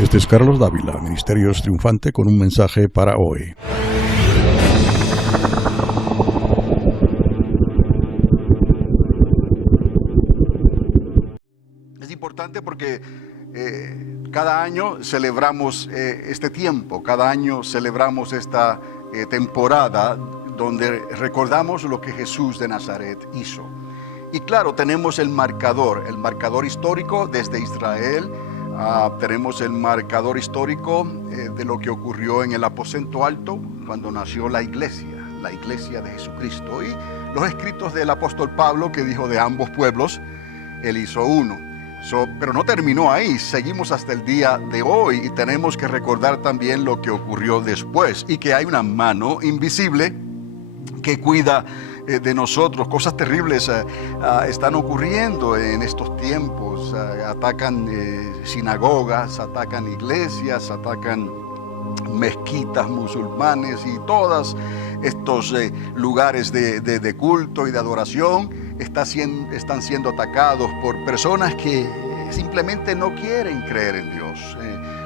Este es Carlos Dávila, Ministerios Triunfante, con un mensaje para hoy. Es importante porque cada año celebramos este tiempo, cada año celebramos esta temporada donde recordamos lo que Jesús de Nazaret hizo. Y claro, tenemos el marcador histórico desde Israel. Tenemos el marcador histórico de lo que ocurrió en el aposento alto cuando nació la iglesia de Jesucristo. Y los escritos del apóstol Pablo, que dijo de ambos pueblos, él hizo uno. Pero no terminó ahí, seguimos hasta el día de hoy y tenemos que recordar también lo que ocurrió después y que hay una mano invisible que cuida de nosotros. Cosas terribles están ocurriendo en estos tiempos. Atacan sinagogas, atacan iglesias, atacan mezquitas musulmanes y todos estos lugares de culto y de adoración están siendo atacados por personas que simplemente no quieren creer en Dios,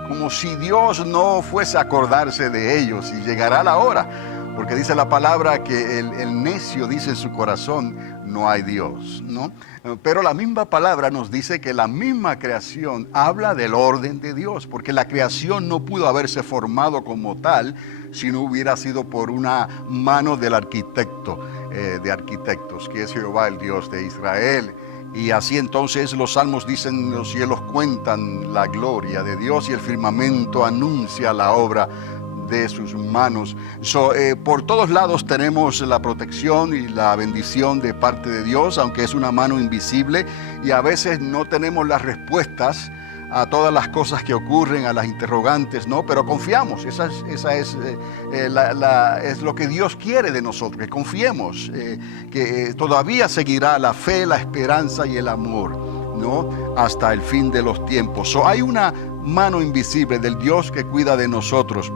como si Dios no fuese a acordarse de ellos. Y llegará la hora, porque dice la palabra que el necio dice en su corazón, no hay Dios, ¿no? Pero la misma palabra nos dice que la misma creación habla del orden de Dios, porque la creación no pudo haberse formado como tal si no hubiera sido por una mano del arquitecto de arquitectos, que es Jehová, el Dios de Israel. Y así entonces los salmos dicen, los cielos cuentan la gloria de Dios y el firmamento anuncia la obra de sus manos. Por todos lados tenemos la protección y la bendición de parte de Dios, aunque es una mano invisible y a veces no tenemos las respuestas a todas las cosas que ocurren, a las interrogantes, ¿no? Pero confiamos, esa es lo que Dios quiere de nosotros, que confiemos, que todavía seguirá la fe, la esperanza y el amor, ¿no? Hasta el fin de los tiempos. Hay una mano invisible del Dios que cuida de nosotros.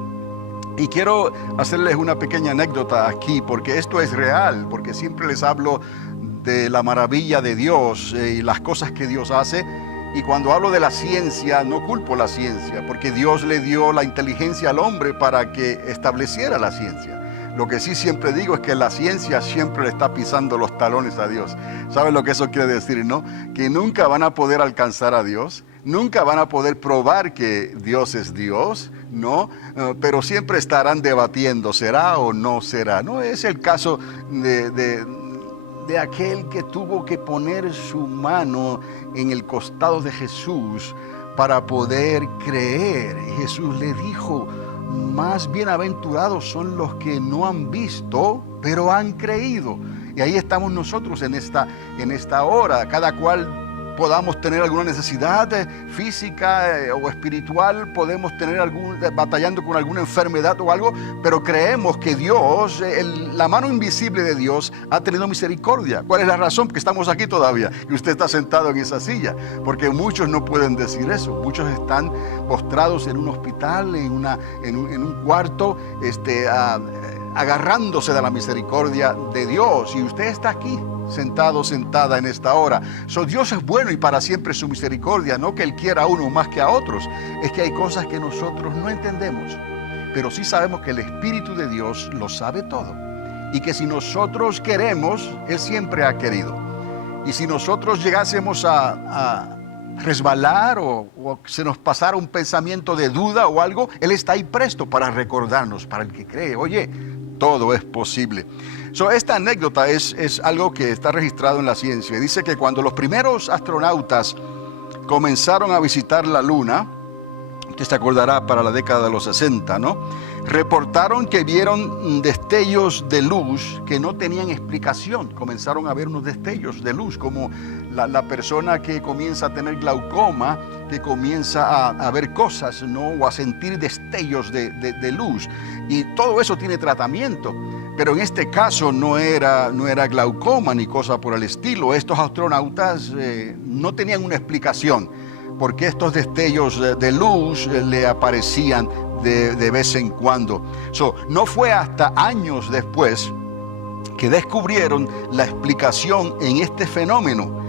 Y quiero hacerles una pequeña anécdota aquí, porque esto es real, porque siempre les hablo de la maravilla de Dios y las cosas que Dios hace. Y cuando hablo de la ciencia, no culpo la ciencia, porque Dios le dio la inteligencia al hombre para que estableciera la ciencia. Lo que sí siempre digo es que la ciencia siempre le está pisando los talones a Dios. ¿Saben lo que eso quiere decir, no? Que nunca van a poder alcanzar a Dios, nunca van a poder probar que Dios es Dios, ¿no? Pero siempre estarán debatiendo, ¿será o no será? No es el caso de aquel que tuvo que poner su mano en el costado de Jesús para poder creer. Y Jesús le dijo, más bienaventurados son los que no han visto, pero han creído. Y ahí estamos nosotros en esta hora, cada cual podamos tener alguna necesidad física o espiritual, podemos tener batallando con alguna enfermedad o algo, pero creemos que Dios, la mano invisible de Dios ha tenido misericordia. ¿Cuál es la razón? Porque estamos aquí todavía y usted está sentado en esa silla, porque muchos no pueden decir eso. Muchos están postrados en un hospital, en un cuarto, agarrándose de la misericordia de Dios, y usted está aquí sentado, sentada en esta hora. Dios es bueno y para siempre su misericordia, no que Él quiera a uno más que a otros, es que hay cosas que nosotros no entendemos, pero sí sabemos que el Espíritu de Dios lo sabe todo, y que si nosotros queremos, Él siempre ha querido. Y si nosotros llegásemos a resbalar o se nos pasara un pensamiento de duda o algo, Él está ahí presto para recordarnos, para el que cree, oye, todo es posible. Esta anécdota es algo que está registrado en la ciencia. Dice que cuando los primeros astronautas comenzaron a visitar la Luna, usted se acordará para la década de los 60, ¿no? Reportaron que vieron destellos de luz que no tenían explicación. Comenzaron a ver unos destellos de luz, como la persona que comienza a tener glaucoma, que comienza a ver cosas, ¿no? O a sentir destellos de luz. Y todo eso tiene tratamiento. Pero en este caso no era glaucoma ni cosa por el estilo. Estos astronautas no tenían una explicación porque estos destellos de luz le aparecían de vez en cuando. No fue hasta años después que descubrieron la explicación en este fenómeno,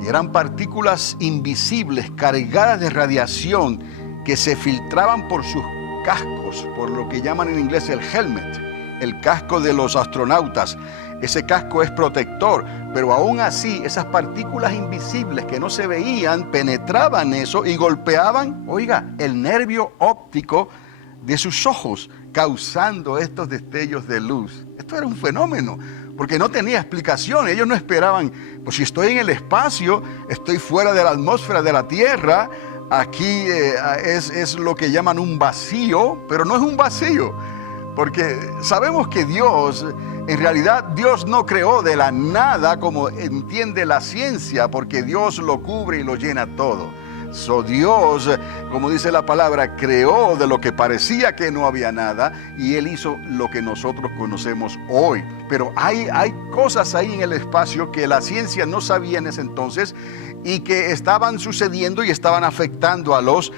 que eran partículas invisibles cargadas de radiación que se filtraban por sus cascos, por lo que llaman en inglés el helmet, el casco de los astronautas. Ese casco es protector, pero aún así esas partículas invisibles que no se veían penetraban eso y golpeaban, oiga, el nervio óptico de sus ojos, causando estos destellos de luz. Esto era un fenómeno, porque no tenía explicación. Ellos no esperaban, pues si estoy en el espacio, estoy fuera de la atmósfera de la Tierra, aquí es lo que llaman un vacío, pero no es un vacío, porque sabemos que Dios, en realidad Dios no creó de la nada como entiende la ciencia, porque Dios lo cubre y lo llena todo. Dios, como dice la palabra, creó de lo que parecía que no había nada y Él hizo lo que nosotros conocemos hoy. Pero hay cosas ahí en el espacio que la ciencia no sabía en ese entonces y que estaban sucediendo y estaban afectando a los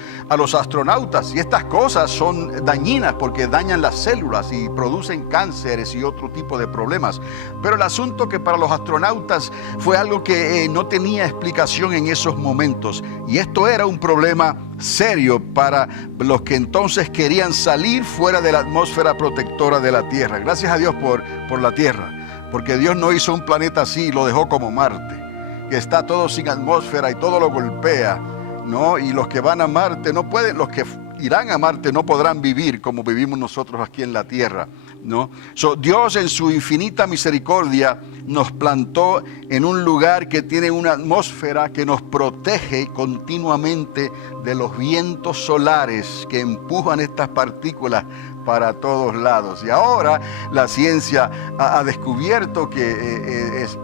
astronautas. Y estas cosas son dañinas porque dañan las células y producen cánceres y otro tipo de problemas. Pero el asunto que para los astronautas fue algo que no tenía explicación en esos momentos. Y esto era un problema serio para los que entonces querían salir fuera de la atmósfera protectora de la Tierra. Gracias a Dios por la Tierra, porque Dios no hizo un planeta así y lo dejó como Marte, que está todo sin atmósfera y todo lo golpea, ¿no? Y los que van a Marte no pueden, los que irán a Marte no podrán vivir como vivimos nosotros aquí en la Tierra, ¿no? Dios en su infinita misericordia nos plantó en un lugar que tiene una atmósfera que nos protege continuamente de los vientos solares que empujan estas partículas para todos lados. Y ahora la ciencia ha descubierto que es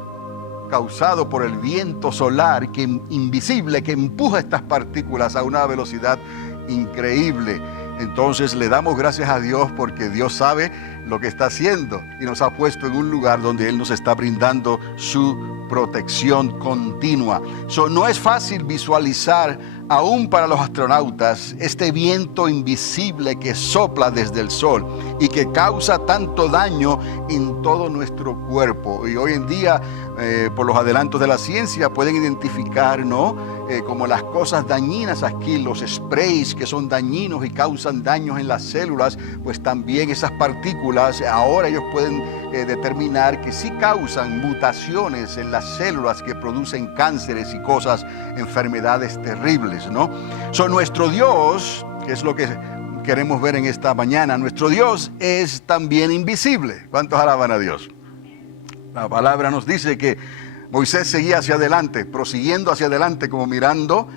causado por el viento solar invisible que empuja estas partículas a una velocidad increíble. Entonces le damos gracias a Dios porque Dios sabe lo que está haciendo y nos ha puesto en un lugar donde Él nos está brindando su protección continua. No es fácil visualizar, aún para los astronautas, este viento invisible que sopla desde el sol y que causa tanto daño en todo nuestro cuerpo. Y hoy en día, por los adelantos de la ciencia, pueden identificar, ¿no?, como las cosas dañinas aquí, los sprays que son dañinos y causan daños en las células, pues también esas partículas, ahora ellos pueden determinar que sí causan mutaciones en las células que producen cánceres y cosas, enfermedades terribles, ¿no? Nuestro Dios, que es lo que queremos ver en esta mañana, nuestro Dios es también invisible. ¿Cuántos alaban a Dios? La palabra nos dice que Moisés seguía hacia adelante, prosiguiendo hacia adelante como mirando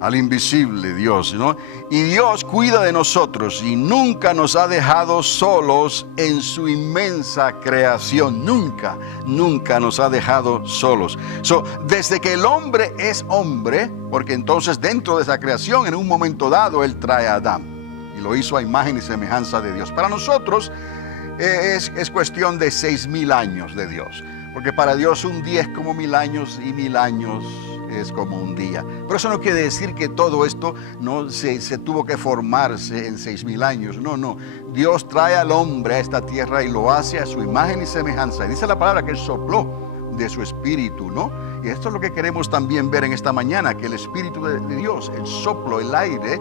al invisible Dios, ¿no? Y Dios cuida de nosotros y nunca nos ha dejado solos en su inmensa creación. Nunca nos ha dejado solos. Desde que el hombre es hombre, porque entonces dentro de esa creación, en un momento dado, Él trae a Adán y lo hizo a imagen y semejanza de Dios. Para nosotros es cuestión de 6,000 años de Dios, porque para Dios un día es como 1,000 años y 1,000 años es como un día. Pero eso no quiere decir que todo esto no se tuvo que formarse en 6,000 años. No. Dios trae al hombre a esta tierra y lo hace a su imagen y semejanza. Y dice la palabra que Él sopló de su espíritu, ¿no? Y esto es lo que queremos también ver en esta mañana, que el espíritu de Dios, el soplo, el aire,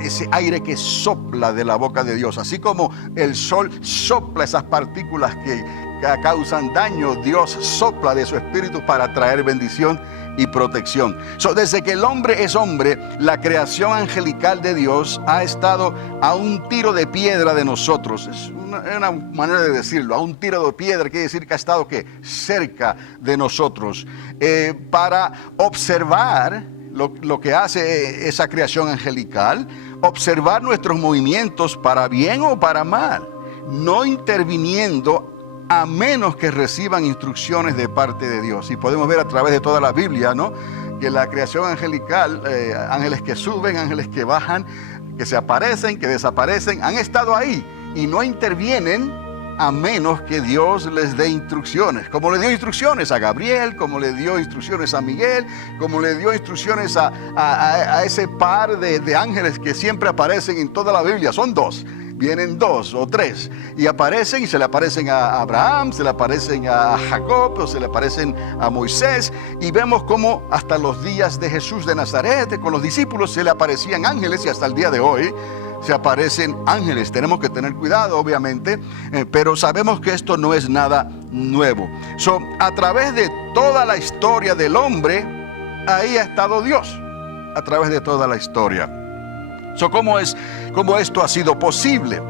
ese aire que sopla de la boca de Dios, así como el sol sopla esas partículas que causan daño, Dios sopla de su espíritu para traer bendición y protección. Desde que el hombre es hombre, la creación angelical de Dios ha estado a un tiro de piedra de nosotros. Es una manera de decirlo, a un tiro de piedra quiere decir que ha estado cerca de nosotros, para observar lo que hace esa creación angelical, observar nuestros movimientos para bien o para mal, no interviniendo a menos que reciban instrucciones de parte de Dios. Y podemos ver a través de toda la Biblia, ¿no?, que la creación angelical, ángeles que suben, ángeles que bajan, que se aparecen, que desaparecen, han estado ahí y no intervienen a menos que Dios les dé instrucciones, como le dio instrucciones a Gabriel, como le dio instrucciones a Miguel, como le dio instrucciones a ese par de ángeles que siempre aparecen en toda la Biblia. Son 2. vienen 2 o 3 y aparecen y se le aparecen a Abraham, se le aparecen a Jacob, o se le aparecen a Moisés, y vemos cómo hasta los días de Jesús de Nazaret con los discípulos se le aparecían ángeles, y hasta el día de hoy se aparecen ángeles. Tenemos que tener cuidado, obviamente, pero sabemos que esto no es nada nuevo. A través de toda la historia del hombre, ahí ha estado Dios, a través de toda la historia. ¿Cómo esto ha sido posible?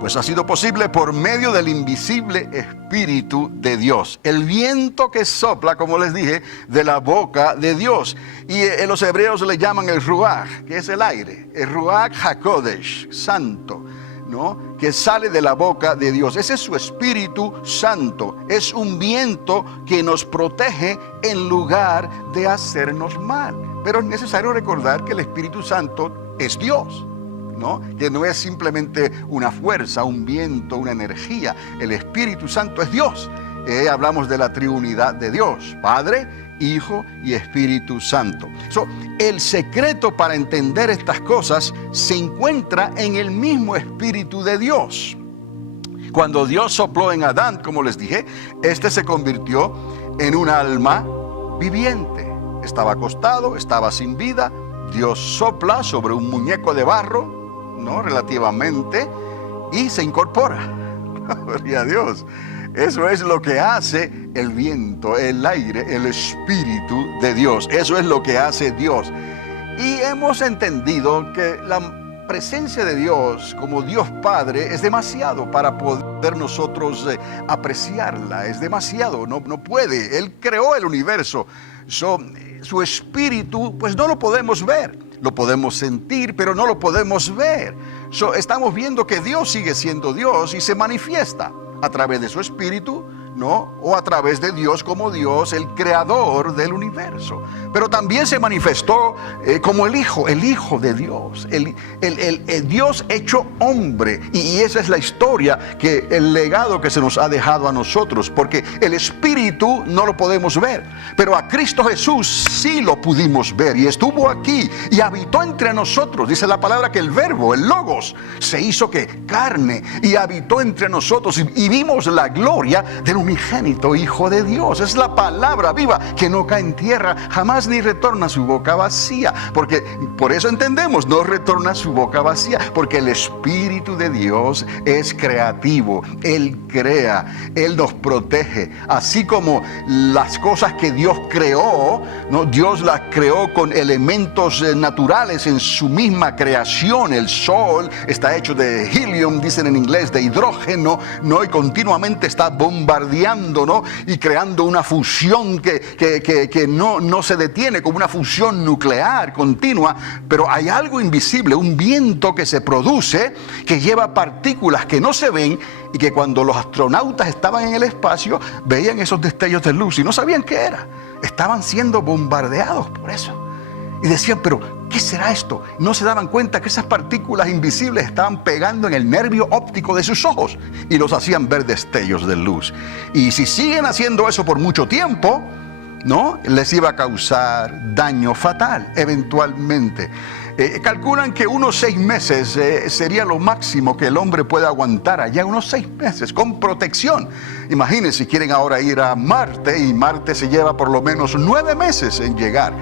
Pues ha sido posible por medio del invisible Espíritu de Dios. El viento que sopla, como les dije, de la boca de Dios. Y en los hebreos le llaman el Ruach, que es el aire. El Ruach HaKodesh, santo, ¿no? Que sale de la boca de Dios. Ese es su Espíritu Santo. Es un viento que nos protege en lugar de hacernos mal. Pero es necesario recordar que el Espíritu Santo es Dios, ¿no? Que no es simplemente una fuerza, un viento, una energía. El Espíritu Santo es Dios. Hablamos de la triunidad de Dios: Padre, Hijo y Espíritu Santo. El secreto para entender estas cosas se encuentra en el mismo Espíritu de Dios. Cuando Dios sopló en Adán, como les dije, este se convirtió en un alma viviente. Estaba acostado, estaba sin vida. Dios sopla sobre un muñeco de barro, ¿no? Relativamente, y se incorpora. Gloria a Dios. Eso es lo que hace el viento, el aire, el Espíritu de Dios. Eso es lo que hace Dios. Y hemos entendido que la presencia de Dios como Dios Padre es demasiado para poder nosotros apreciarla. Es demasiado, no puede. Él creó el universo. Su Espíritu, pues no lo podemos ver. Lo podemos sentir, pero no lo podemos ver. Estamos viendo que Dios sigue siendo Dios y se manifiesta a través de su Espíritu, ¿no? O a través de Dios como Dios, el creador del universo. Pero también se manifestó como el Hijo de Dios, el Dios hecho hombre. Y esa es la historia, el legado que se nos ha dejado a nosotros, porque el Espíritu no lo podemos ver, pero a Cristo Jesús sí lo pudimos ver, y estuvo aquí y habitó entre nosotros. Dice la palabra que el verbo, el logos, se hizo carne y habitó entre nosotros, y vimos la gloria del unigénito Hijo de Dios. Es la palabra viva que no cae en tierra jamás ni retorna a su boca vacía, porque por eso entendemos, no retorna a su boca vacía, porque el Espíritu de Dios es creativo. Él crea, Él nos protege, así como las cosas que Dios creó, ¿no? Dios las creó con elementos naturales en su misma creación. El sol está hecho de helium, dicen en inglés, de hidrógeno, ¿no? Y continuamente está bombardeando, ¿no? Y creando una fusión que no se detiene, como una fusión nuclear continua. Pero hay algo invisible, un viento que se produce, que lleva partículas que no se ven, y que cuando los astronautas estaban en el espacio veían esos destellos de luz y no sabían qué era. Estaban siendo bombardeados por eso. Y decían, pero ¿qué será esto? No se daban cuenta que esas partículas invisibles estaban pegando en el nervio óptico de sus ojos y los hacían ver destellos de luz. Y si siguen haciendo eso por mucho tiempo, ¿no? Les iba a causar daño fatal eventualmente. Calculan que unos 6 meses sería lo máximo que el hombre puede aguantar allá, unos 6 meses con protección. Imagínense si quieren ahora ir a Marte, y Marte se lleva por lo menos 9 meses en llegar.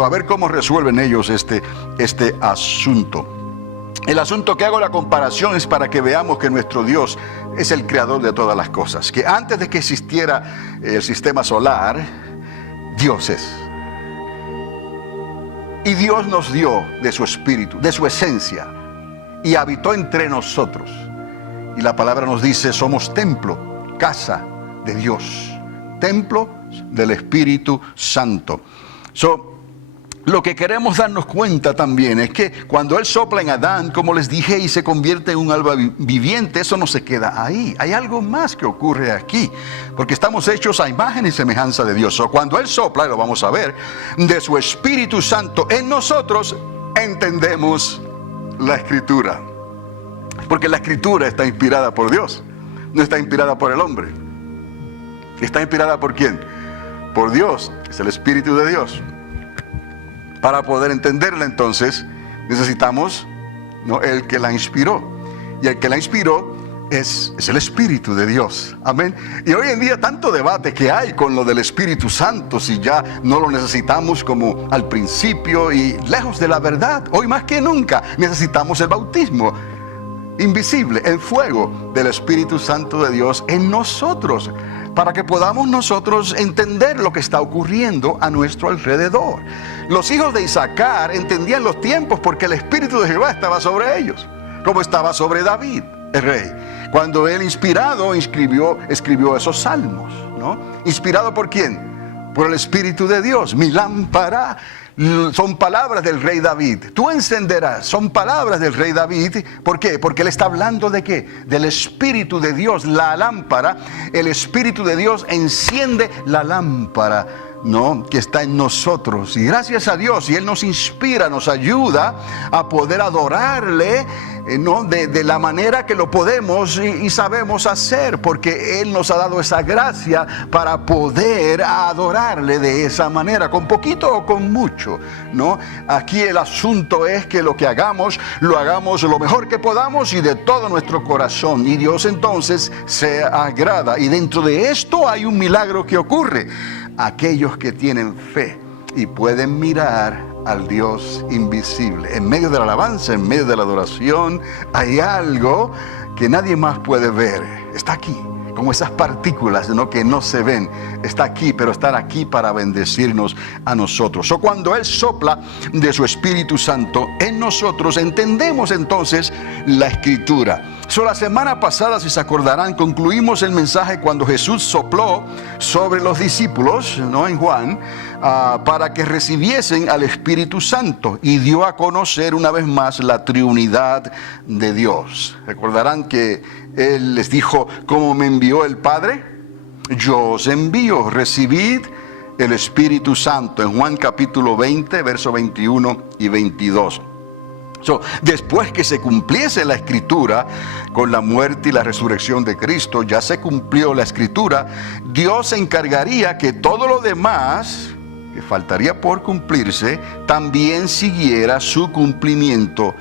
A ver cómo resuelven ellos este asunto. El asunto que hago la comparación es para que veamos que nuestro Dios es el creador de todas las cosas, que antes de que existiera el sistema solar, Dios es. Y Dios nos dio de su Espíritu, de su esencia, y habitó entre nosotros. Y la palabra nos dice, somos templo, casa de Dios, templo del Espíritu Santo. Lo que queremos darnos cuenta también es que cuando Él sopla en Adán, como les dije, y se convierte en un alma viviente, eso no se queda ahí. Hay algo más que ocurre aquí, porque estamos hechos a imagen y semejanza de Dios. Cuando Él sopla, y lo vamos a ver, de su Espíritu Santo en nosotros, entendemos la Escritura. Porque la Escritura está inspirada por Dios, no está inspirada por el hombre. ¿Está inspirada por quién? Por Dios, es el Espíritu de Dios. Para poder entenderla, entonces, necesitamos, ¿no?, el que la inspiró. y el que la inspiró es el Espíritu de Dios. Amén. Y hoy en día tanto debate que hay con lo del Espíritu Santo, si ya no lo necesitamos como al principio, y lejos de la verdad. Hoy más que nunca necesitamos el bautismo invisible, el fuego del Espíritu Santo de Dios en nosotros, para que podamos nosotros entender lo que está ocurriendo a nuestro alrededor. Los hijos de Isaacar entendían los tiempos porque el Espíritu de Jehová estaba sobre ellos, como estaba sobre David, el rey, cuando él escribió esos salmos, ¿no? ¿Inspirado por quién? Por el Espíritu de Dios. Mi lámpara, son palabras del rey David. Tú encenderás, son palabras del rey David. ¿Por qué? Porque él está hablando de ¿qué? Del Espíritu de Dios. La lámpara, el Espíritu de Dios enciende la lámpara, ¿no? Que está en nosotros. Y gracias a Dios, y Él nos inspira, nos ayuda a poder adorarle, ¿no? De la manera que lo podemos y sabemos hacer, porque Él nos ha dado esa gracia para poder adorarle de esa manera, con poquito o con mucho, ¿no? Aquí el asunto es que lo que hagamos, lo hagamos lo mejor que podamos y de todo nuestro corazón, y Dios entonces se agrada. Y dentro de esto hay un milagro que ocurre. Aquellos que tienen fe y pueden mirar al Dios invisible. En medio de la alabanza, en medio de la adoración, hay algo que nadie más puede ver. Está aquí, como esas partículas, ¿no? Que no se ven. Está aquí, pero está aquí para bendecirnos a nosotros. O cuando Él sopla de su Espíritu Santo en nosotros, entendemos entonces la Escritura. La semana pasada, si se acordarán, concluimos el mensaje cuando Jesús sopló sobre los discípulos, ¿no? En Juan, para que recibiesen al Espíritu Santo, y dio a conocer una vez más la triunidad de Dios. Recordarán que Él les dijo: como me envió el Padre, yo os envío, recibid el Espíritu Santo, en Juan capítulo 20, versos 21 y 22. Después que se cumpliese la Escritura con la muerte y la resurrección de Cristo, ya se cumplió la Escritura, Dios se encargaría que todo lo demás que faltaría por cumplirse también siguiera su cumplimiento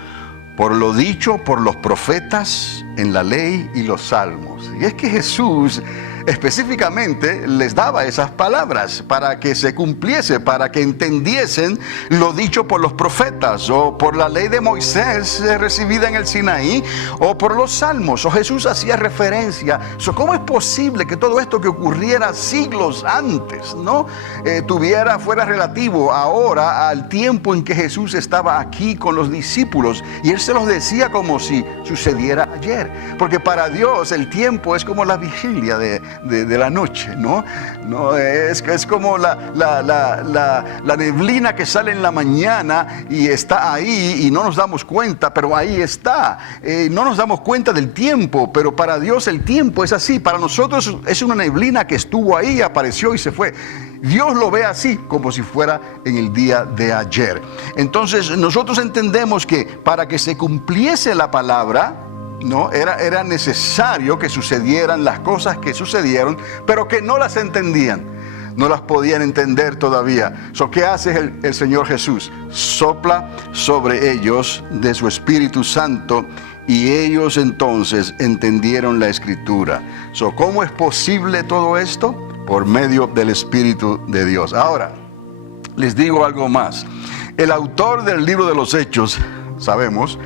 por lo dicho por los profetas en la ley y los salmos. Y es que Jesús específicamente les daba esas palabras para que se cumpliese, para que entendiesen lo dicho por los profetas, o por la ley de Moisés recibida en el Sinaí, o por los salmos. O Jesús hacía referencia. ¿Cómo es posible que todo esto que ocurriera siglos antes, ¿no? Fuera relativo ahora al tiempo en que Jesús estaba aquí con los discípulos? Y Él se los decía como si sucediera ayer, porque para Dios el tiempo es como la vigilia de la noche, ¿no? No es como la neblina que sale en la mañana y está ahí y no nos damos cuenta, pero ahí está. No nos damos cuenta del tiempo, pero para Dios el tiempo es así. Para nosotros es una neblina que estuvo ahí, apareció y se fue. Dios lo ve así, como si fuera en el día de ayer. Entonces nosotros entendemos que para que se cumpliese la palabra, ¿no? Era necesario que sucedieran las cosas que sucedieron, pero que no las entendían, no las podían entender todavía. ¿Qué hace el Señor Jesús? Sopla sobre ellos de su Espíritu Santo, y ellos entonces entendieron la Escritura. ¿Cómo es posible todo esto? Por medio del Espíritu de Dios. Ahora, les digo algo más. El autor del libro de los Hechos, sabemos,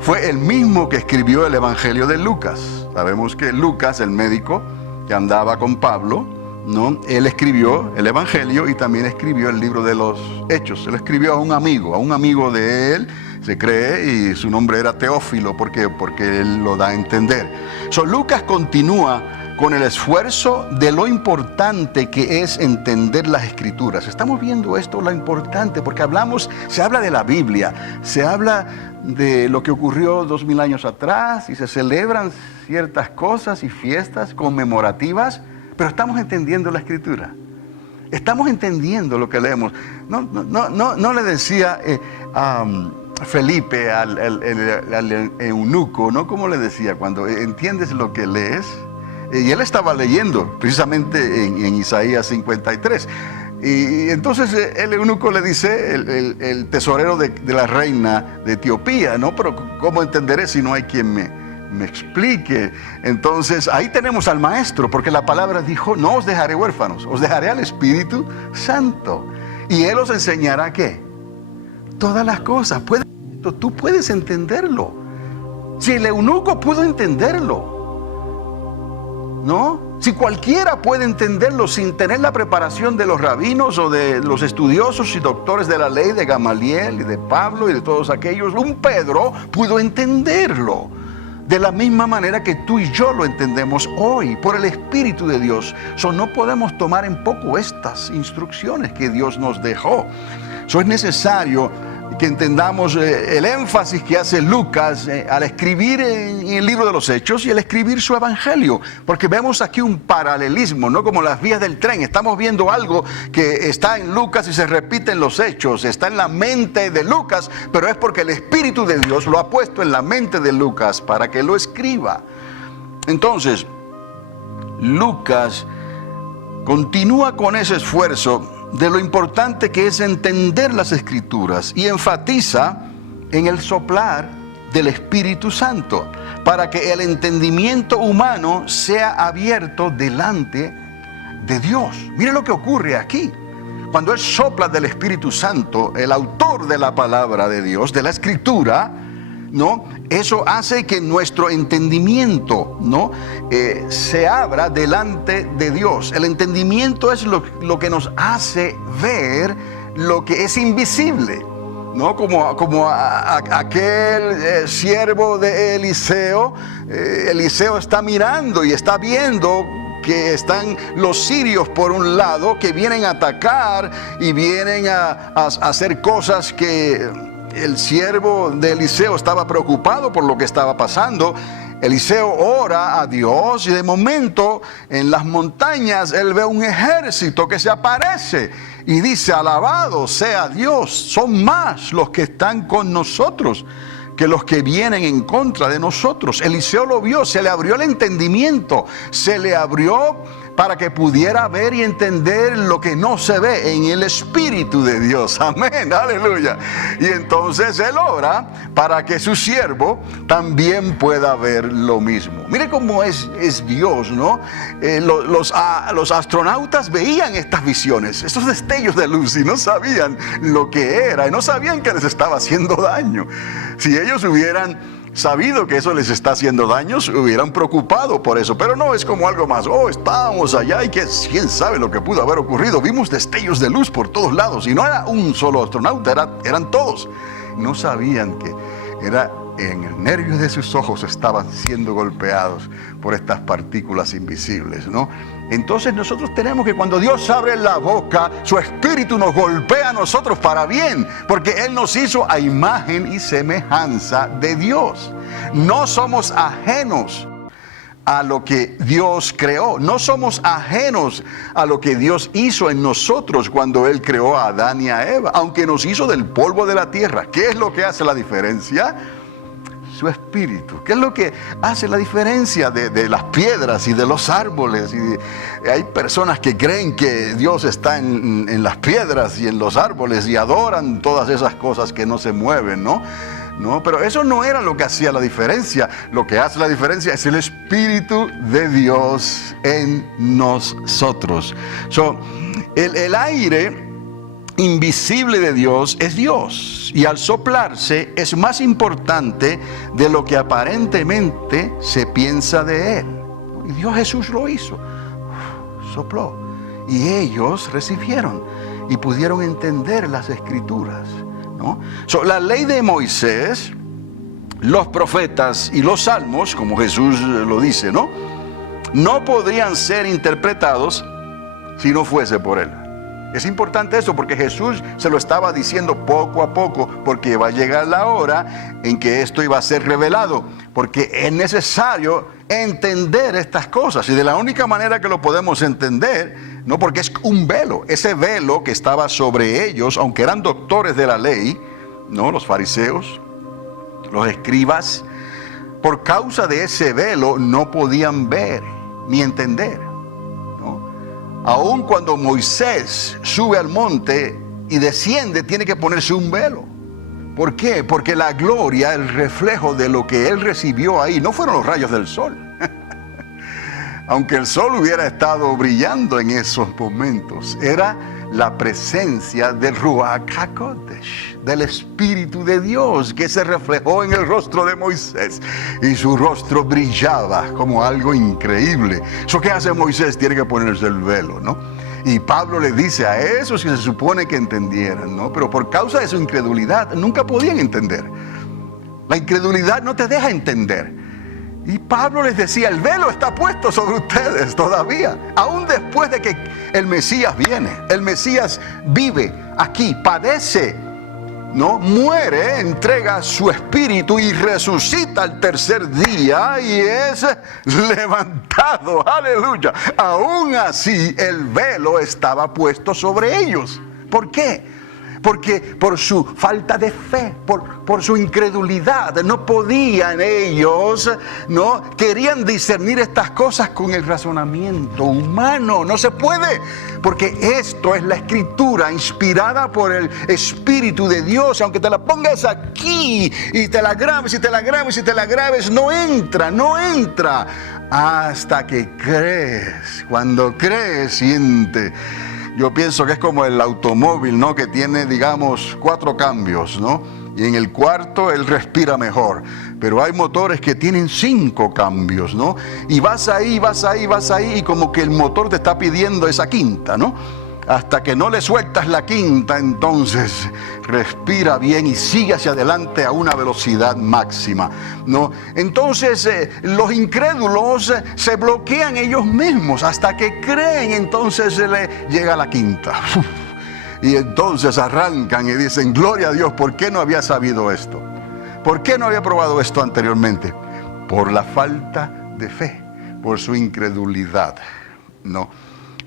fue el mismo que escribió el Evangelio de Lucas. Sabemos que Lucas, el médico que andaba con Pablo, ¿no? Él escribió el Evangelio y también escribió el libro de los Hechos. Él escribió a un amigo de él, se cree, y su nombre era Teófilo. ¿Por qué? Porque él lo da a entender. Lucas continúa con el esfuerzo de lo importante que es entender las Escrituras. Estamos viendo esto, lo importante, porque se habla de la Biblia, se habla de lo que ocurrió 2000 años atrás, y se celebran ciertas cosas y fiestas conmemorativas, pero estamos entendiendo la Escritura. Estamos entendiendo lo que leemos. No le decía Felipe al eunuco, ¿no? ¿Cómo le decía? Cuando entiendes lo que lees. Y él estaba leyendo precisamente en Isaías 53. Y entonces el eunuco le dice, el tesorero de la reina de Etiopía, ¿no? Pero ¿cómo entenderé si no hay quien me explique. Entonces ahí tenemos al Maestro, porque la palabra dijo, no os dejaré huérfanos, os dejaré al Espíritu Santo. Y Él os enseñará ¿qué? Todas las cosas. Tú puedes entenderlo. Si el eunuco pudo entenderlo, ¿no? Si cualquiera puede entenderlo sin tener la preparación de los rabinos o de los estudiosos y doctores de la ley, de Gamaliel y de Pablo y de todos aquellos, un Pedro pudo entenderlo de la misma manera que tú y yo lo entendemos hoy, por el Espíritu de Dios. No podemos tomar en poco estas instrucciones que Dios nos dejó. Es necesario que entendamos el énfasis que hace Lucas al escribir en el libro de los Hechos y al escribir su evangelio, porque vemos aquí un paralelismo, no como las vías del tren. Estamos viendo algo que está en Lucas y se repite en los Hechos, está en la mente de Lucas, pero es porque el Espíritu de Dios lo ha puesto en la mente de Lucas para que lo escriba. Entonces, Lucas continúa con ese esfuerzo de lo importante que es entender las Escrituras y enfatiza en el soplar del Espíritu Santo para que el entendimiento humano sea abierto delante de Dios. Mire lo que ocurre aquí. Cuando Él sopla del Espíritu Santo, el autor de la palabra de Dios, de la Escritura, ¿no? Eso hace que nuestro entendimiento, ¿no? Se abra delante de Dios. El entendimiento es lo que nos hace ver lo que es invisible, ¿no? Como aquel siervo de Eliseo. Eliseo está mirando y está viendo que están los sirios por un lado, que vienen a atacar y vienen a hacer cosas que el siervo de Eliseo estaba preocupado por lo que estaba pasando. Eliseo ora a Dios y de momento en las montañas él ve un ejército que se aparece y dice: alabado sea Dios, son más los que están con nosotros que los que vienen en contra de nosotros. Eliseo lo vio, se le abrió el entendimiento, se le abrió para que pudiera ver y entender lo que no se ve en el Espíritu de Dios. Amén, aleluya. Y entonces él ora para que su siervo también pueda ver lo mismo. Mire cómo es Dios, ¿no? Los astronautas veían estas visiones, estos destellos de luz, y no sabían lo que era, y no sabían que les estaba haciendo daño. Si ellos hubieran sabido que eso les está haciendo daño, se hubieran preocupado por eso, pero no, es como algo más. Estábamos allá y quién sabe lo que pudo haber ocurrido. Vimos destellos de luz por todos lados y no era un solo astronauta, eran todos. No sabían que era en el nervio de sus ojos, estaban siendo golpeados por estas partículas invisibles, ¿no? Entonces nosotros tenemos que, cuando Dios abre la boca, su Espíritu nos golpea a nosotros para bien, porque Él nos hizo a imagen y semejanza de Dios. No somos ajenos a lo que Dios creó, no somos ajenos a lo que Dios hizo en nosotros cuando Él creó a Adán y a Eva, aunque nos hizo del polvo de la tierra. ¿Qué es lo que hace la diferencia? Su Espíritu. ¿Qué es lo que hace la diferencia de las piedras y de los árboles? Y hay personas que creen que Dios está en las piedras y en los árboles y adoran todas esas cosas que no se mueven, ¿no? No, pero eso no era lo que hacía la diferencia. Lo que hace la diferencia es el Espíritu de Dios en nosotros. El aire invisible de Dios es Dios, y al soplarse es más importante de lo que aparentemente se piensa de Él. Y Dios Jesús lo hizo, sopló, y ellos recibieron y pudieron entender las Escrituras, ¿no? La ley de Moisés, los profetas y los salmos, como Jesús lo dice, no podrían ser interpretados si no fuese por Él. Es importante eso, porque Jesús se lo estaba diciendo poco a poco, porque va a llegar la hora en que esto iba a ser revelado, porque es necesario entender estas cosas, y de la única manera que lo podemos entender, no, porque es un velo, ese velo que estaba sobre ellos, aunque eran doctores de la ley, ¿no? Los fariseos, los escribas, por causa de ese velo no podían ver ni entender. Aun cuando Moisés sube al monte y desciende, tiene que ponerse un velo, ¿Por qué? Porque la gloria, el reflejo de lo que él recibió ahí, no fueron los rayos del sol. Aunque el sol hubiera estado brillando en esos momentos, era la presencia del Ruach HaKodesh, del Espíritu de Dios, que se reflejó en el rostro de Moisés. Y su rostro brillaba como algo increíble. ¿Eso qué hace Moisés? Tiene que ponerse el velo, ¿no? Y Pablo le dice a esos que se supone que entendieran, ¿no? Pero por causa de su incredulidad, nunca podían entender. La incredulidad no te deja entender. Y Pablo les decía, el velo está puesto sobre ustedes todavía, aún después de que el Mesías viene, el Mesías vive aquí, padece, ¿no? Muere, entrega su espíritu y resucita al tercer día y es levantado, aleluya. Aún así el velo estaba puesto sobre ellos. ¿Por qué? Porque por su falta de fe, por su incredulidad, no podían ellos, ¿no? Querían discernir estas cosas con el razonamiento humano. No se puede, porque esto es la Escritura inspirada por el Espíritu de Dios. Aunque te la pongas aquí y te la grabes y te la grabes y te la grabes, no entra hasta que crees. Cuando crees, siente. Yo pienso que es como el automóvil, ¿no? Que tiene, digamos, 4 cambios, ¿no? Y en el cuarto él respira mejor. Pero hay motores que tienen 5 cambios, ¿no? Y vas ahí y como que el motor te está pidiendo esa quinta, ¿no? Hasta que no le sueltas la quinta, entonces respira bien y sigue hacia adelante a una velocidad máxima, ¿no? Entonces los incrédulos se bloquean ellos mismos hasta que creen, entonces se le llega la quinta. Y entonces arrancan y dicen, gloria a Dios, ¿por qué no había sabido esto? ¿Por qué no había probado esto anteriormente? Por la falta de fe, por su incredulidad, ¿no?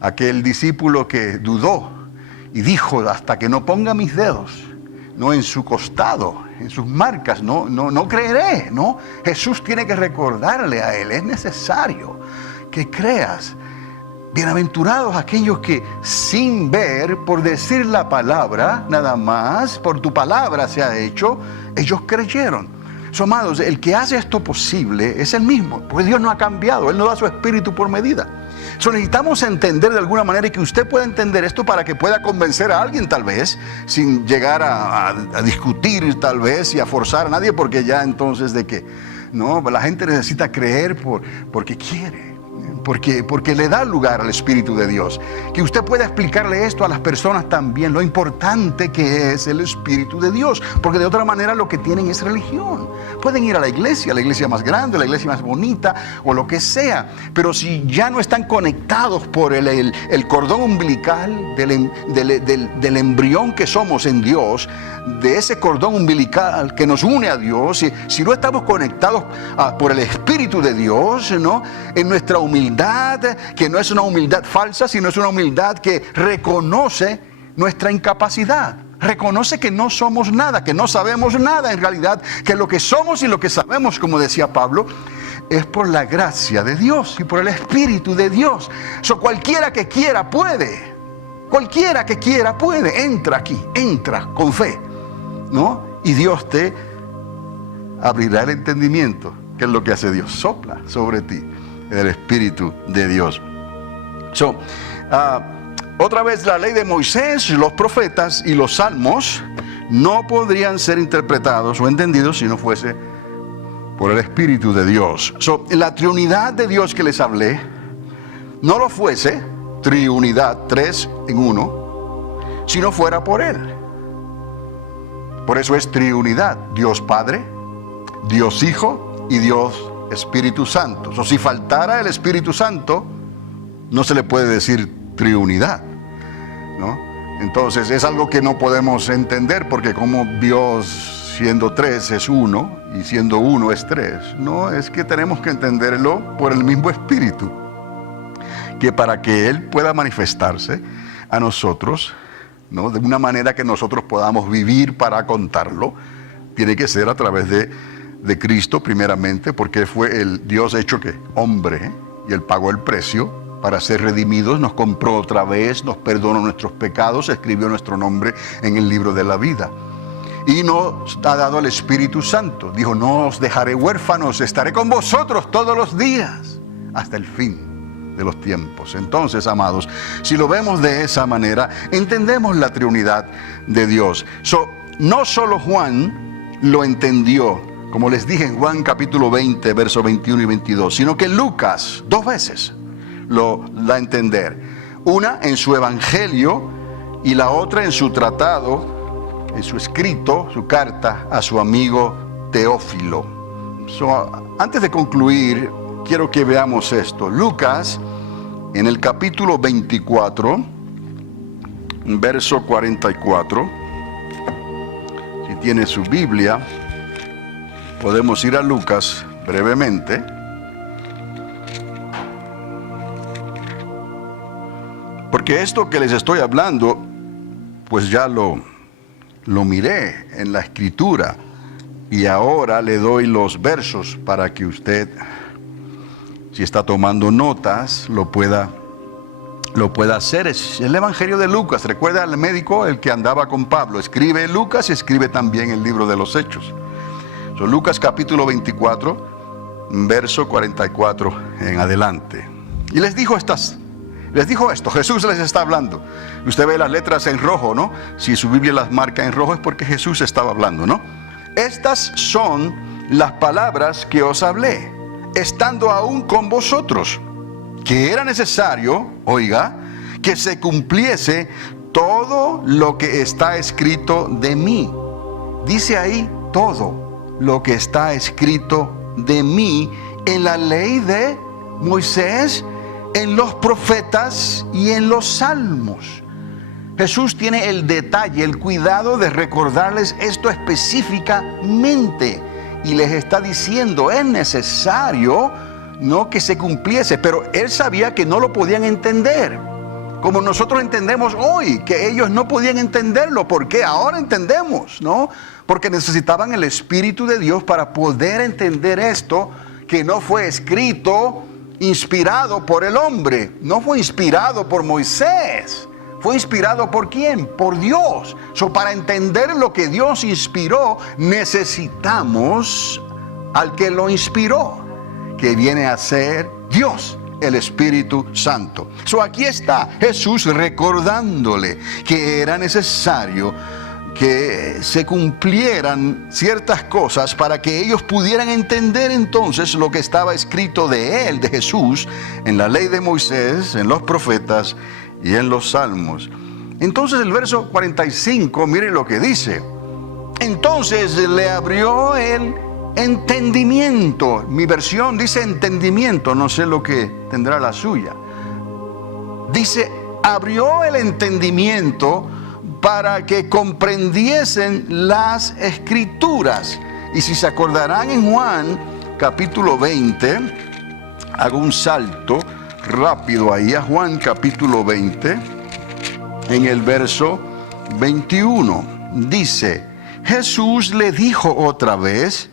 Aquel discípulo que dudó y dijo, hasta que no ponga mis dedos, no en su costado, en sus marcas, no creeré, ¿no? Jesús tiene que recordarle a él, es necesario que creas. Bienaventurados aquellos que sin ver, por decir la palabra, nada más, por tu palabra se ha hecho, ellos creyeron. Amados, el que hace esto posible es el mismo, porque Dios no ha cambiado, Él no da su espíritu por medida. Necesitamos entender de alguna manera y que usted pueda entender esto para que pueda convencer a alguien tal vez, sin llegar a discutir tal vez y a forzar a nadie, porque ya entonces de qué, no, la gente necesita creer porque quiere. Porque le da lugar al Espíritu de Dios. Que usted pueda explicarle esto a las personas también, lo importante que es el Espíritu de Dios. Porque de otra manera lo que tienen es religión. Pueden ir a la iglesia más grande, la iglesia más bonita o lo que sea. Pero si ya no están conectados por el cordón umbilical del embrión que somos en Dios, de ese cordón umbilical que nos une a Dios, si no estamos conectados por el Espíritu de Dios, ¿no? En nuestra humildad, que no es una humildad falsa, sino es una humildad que reconoce nuestra incapacidad, reconoce que no somos nada, que no sabemos nada en realidad, que lo que somos y lo que sabemos, como decía Pablo, es por la gracia de Dios y por el Espíritu de Dios. Cualquiera que quiera puede. Cualquiera que quiera puede. Entra aquí, entra con fe, ¿no? Y Dios te abrirá el entendimiento, que es lo que hace Dios, sopla sobre ti el Espíritu de Dios. Otra vez, la ley de Moisés, los profetas y los salmos no podrían ser interpretados o entendidos si no fuese por el Espíritu de Dios. La triunidad de Dios que les hablé no lo fuese, triunidad, 3 en 1, si no fuera por Él. Por eso es triunidad, Dios Padre, Dios Hijo y Dios Espíritu Santo. Si faltara el Espíritu Santo, no se le puede decir triunidad, ¿no? Entonces es algo que no podemos entender, porque como Dios siendo 3 es 1 y siendo 1 es 3, no, es que tenemos que entenderlo por el mismo Espíritu, que para que Él pueda manifestarse a nosotros, ¿no? De una manera que nosotros podamos vivir para contarlo, tiene que ser a través de Cristo primeramente, porque fue el Dios hecho que hombre, y Él pagó el precio para ser redimidos, nos compró otra vez, nos perdonó nuestros pecados, escribió nuestro nombre en el libro de la vida. y nos ha dado el Espíritu Santo. Dijo, no os dejaré huérfanos, estaré con vosotros todos los días, hasta el fin de los tiempos. Entonces, amados, si lo vemos de esa manera, entendemos la Trinidad de Dios. No solo Juan lo entendió, como les dije en Juan capítulo 20, versos 21 y 22, sino que Lucas 2 veces lo da a entender. Una en su evangelio y la otra en su tratado, en su escrito, su carta a su amigo Teófilo. Antes de concluir, quiero que veamos esto. Lucas, en el capítulo 24, verso 44, si tiene su Biblia, podemos ir a Lucas brevemente. Porque esto que les estoy hablando, pues ya lo miré en la Escritura, y ahora le doy los versos para que usted, si está tomando notas, lo pueda hacer. Es el Evangelio de Lucas. Recuerda al médico, el que andaba con Pablo, escribe Lucas y escribe también el libro de los Hechos. Lucas capítulo 24, verso 44 en adelante. Y les dijo esto, Jesús les está hablando. Usted ve las letras en rojo, ¿no? Si su Biblia las marca en rojo es porque Jesús estaba hablando, ¿no? Estas son las palabras que os hablé, estando aún con vosotros, que era necesario, oiga, que se cumpliese todo lo que está escrito de mí. Dice ahí todo lo que está escrito de mí en la ley de Moisés, en los profetas y en los salmos. Jesús tiene el detalle, el cuidado de recordarles esto específicamente, y les está diciendo, es necesario, no que se cumpliese, pero él sabía que no lo podían entender, como nosotros entendemos hoy, que ellos no podían entenderlo. ¿Por qué? Ahora entendemos, ¿no? Porque necesitaban el Espíritu de Dios para poder entender esto, que no fue escrito inspirado por el hombre, no fue inspirado por Moisés, fue inspirado ¿por quién? Por Dios. Para entender lo que Dios inspiró, necesitamos al que lo inspiró, que viene a ser Dios, el Espíritu Santo. Aquí está Jesús recordándole que era necesario que se cumplieran ciertas cosas para que ellos pudieran entender entonces lo que estaba escrito de él, de Jesús, en la ley de Moisés, en los profetas y en los salmos. Entonces el verso 45, miren lo que dice. Entonces le abrió el entendimiento. Mi versión dice entendimiento, no sé lo que tendrá la suya. Dice, abrió el entendimiento para que comprendiesen las Escrituras. Y si se acordarán, en Juan capítulo 20, hago un salto rápido ahí a Juan capítulo 20, en el verso 21, dice, Jesús le dijo otra vez,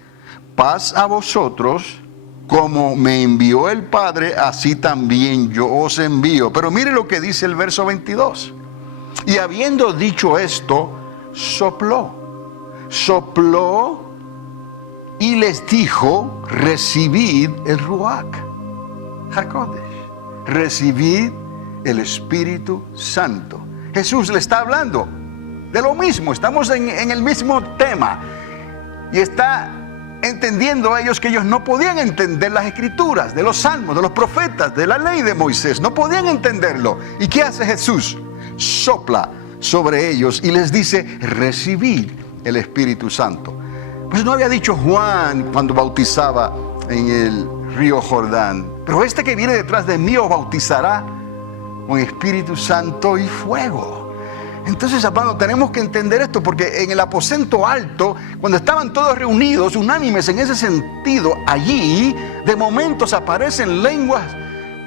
paz a vosotros, como me envió el Padre, así también yo os envío. Pero mire lo que dice el verso 22. Y habiendo dicho esto, sopló y les dijo, recibid el Ruach HaKodesh, recibid el Espíritu Santo. Jesús le está hablando de lo mismo, estamos en el mismo tema, y está entendiendo ellos que ellos no podían entender las Escrituras, de los salmos, de los profetas, de la ley de Moisés, no podían entenderlo. ¿Y qué hace Jesús? Sopla sobre ellos y les dice, recibid el Espíritu Santo. Pues no había dicho Juan cuando bautizaba en el río Jordán, pero este que viene detrás de mí os bautizará con Espíritu Santo y fuego. Entonces, hermano, tenemos que entender esto, porque en el aposento alto, cuando estaban todos reunidos, unánimes en ese sentido, allí de momentos aparecen lenguas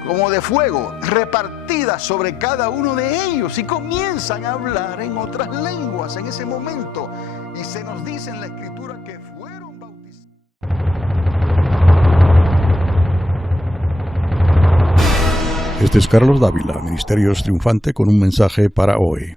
como de fuego, repartidas sobre cada uno de ellos, y comienzan a hablar en otras lenguas en ese momento. Y se nos dice en la Escritura que fueron bautizados. Este es Carlos Dávila, Ministerios Triunfante, con un mensaje para hoy.